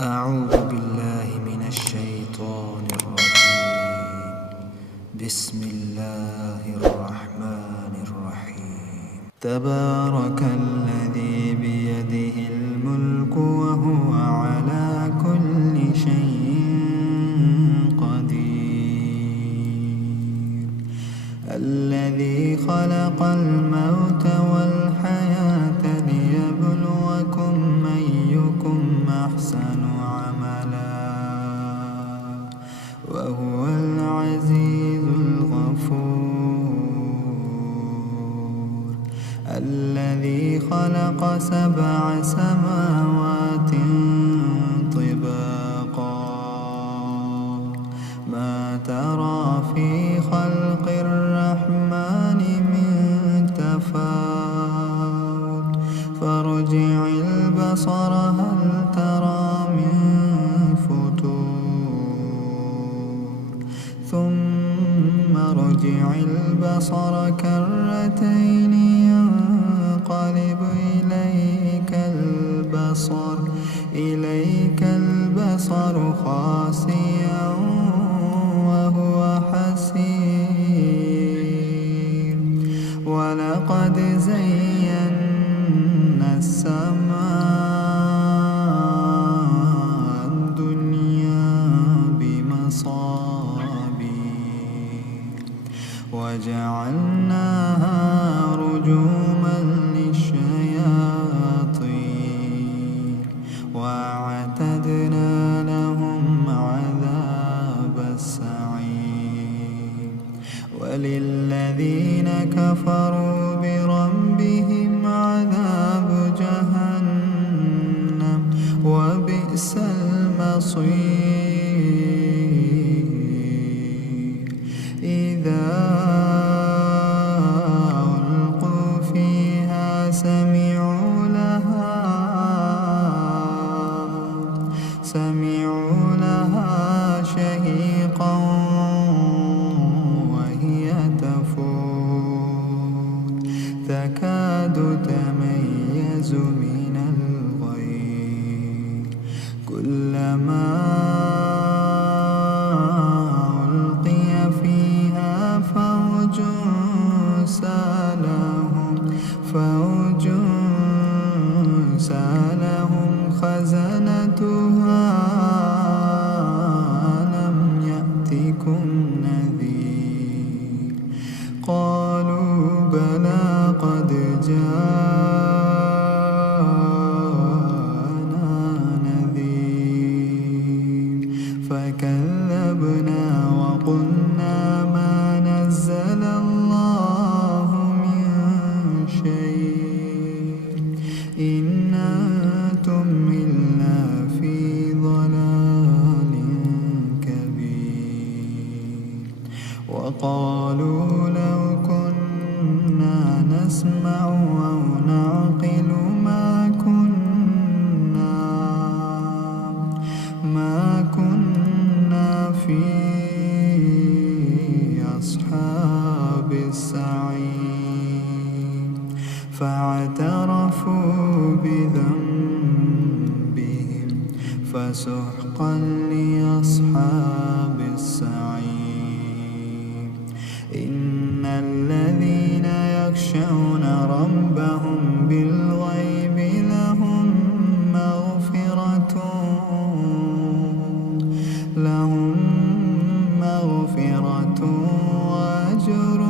أعوذ بالله من الشيطان الرجيم. بسم الله الرحمن الرحيم. تبارك الذي بيده الملك وهو على كل شيء قدير. الذي خلق الموت والحياة ليبلوكم أيكم أحسن عملا وهو العزيز الغفور. الذي خلق 7 سماوات طباقا ما ترى في خلق الرحمن من تفاوت فارجع البصر هل ترى من فتور ثم ارجع البصر كرتين ينقلب إليك البصر خاسئا وهو حسير. ولقد زينا السماء الدنيا بمصابيح وجعلناها رجوما للشياطين وأعتدنا لهم عذاب السعير. وللذين كفروا بربهم عذاب جهنم وبئس المصير. إذا ألقوا فيها سمعوا لها شهيقا وهي تفور تكاد تميز من الغيظ. كلما ألقي فيها فوج سألهم خزنتها ألم يأتكم نذير. قالوا بلى قد جاءنا نذير فكذبنا وقلنا ما نزل الله من شيء إن أنتم إلا في ضلال كبير. وقالوا لو كنا نسمع أو نعقل ما كنا في أصحاب السعير. فاعترفوا بذنبهم فسحقا لأصحاب السعير. إن الذين يخشون ربهم بالغيب لهم مغفرة وأجر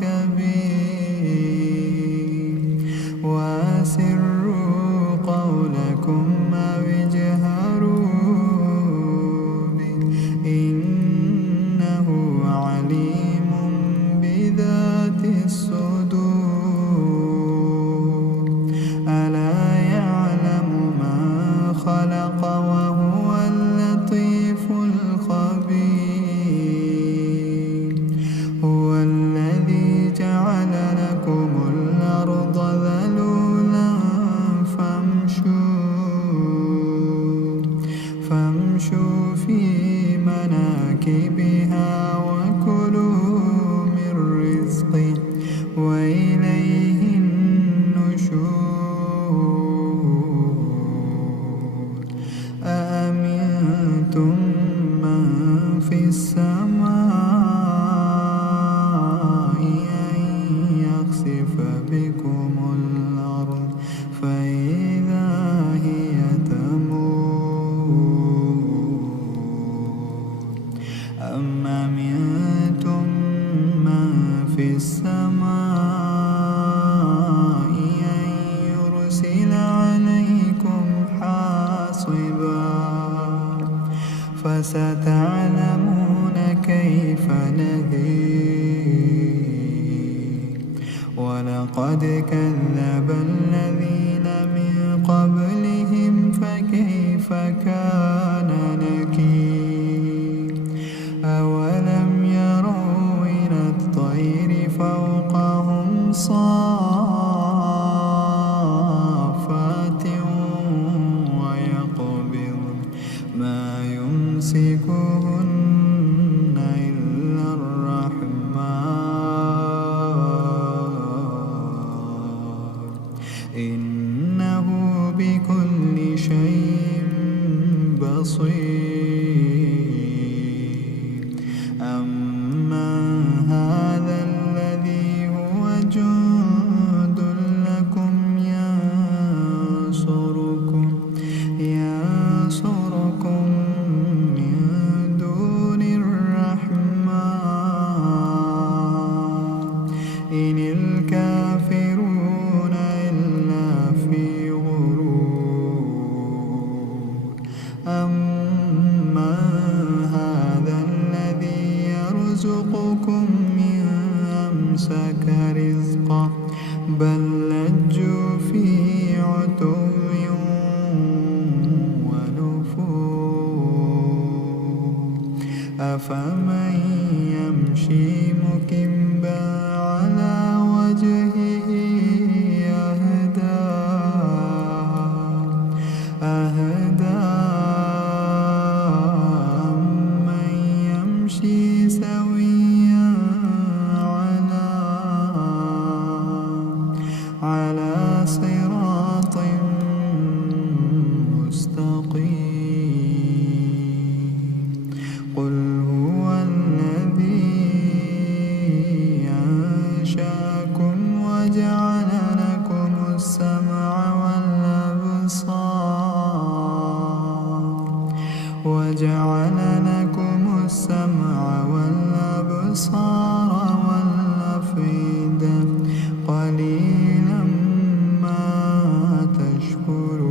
كبير. وأسروا قولكم أو اجهروا به إنه عليم بذات الصدور. ألا يعلم من خلق وهو اللطيف الخبير. هو الذي جعل لكم الأرض ذلولا فامشوا في مناكبها وكلوا من رزقه وإليه النشور. ناصبا فستعلمون كيف نذير ولقد كذب الذين من قبلهم فكيف كان نكير أولم يروا إلى الطير فوقهم صافات ويقبضن ما يمسكهن إلا الرحمن إنه بكل شيء بصير أمن هذا الذي هو جند لكم ينصركم من دون الرحمن إن الكافرون إلا في غرور أمن هذا الذي يرزقكم إن أمسك رزقه بل لجوا في عتو ونفور أفمن يمشي مكبا على وجهه أهدى أمن يمشي سويا على صراط مستقيم قل هو الذي أنشأكم وجعل لكم السمع والأبصار والأفئدة قليلا ما تشكرون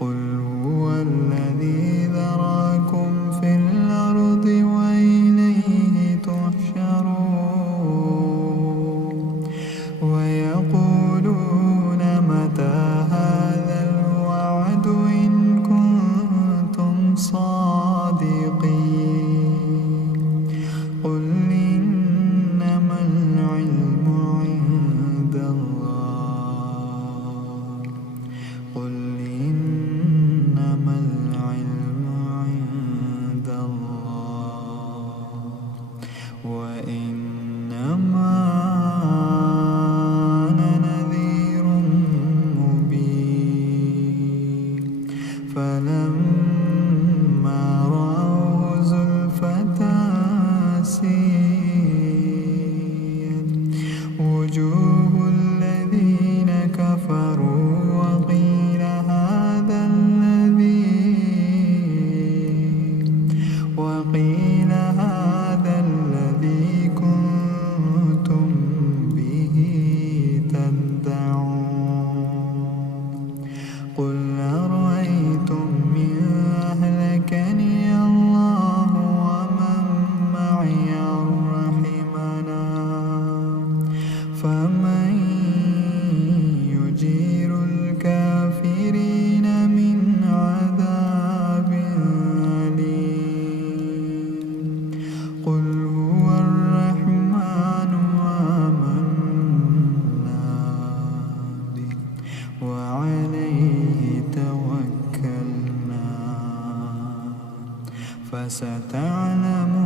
قل هو الذي ذراكم في الأرض وإليه تحشرون ويقولون متى هذا الوعد إن كنتم صادقين قل إنما العلم عند الله قل إنما العلم عند الله وإنما أنا نذير مبين فلما رأوه زلفة سيئت وجوه الذين كفروا وقيل هذا الذي كنتم به تدعون قل أرأيتم إن أهلكني الله ومن معي أو رحمنا فمن يجير الكافرين من عذاب أليم قل هو الرحمن آمنا به وعليه توكلنا فستعلمون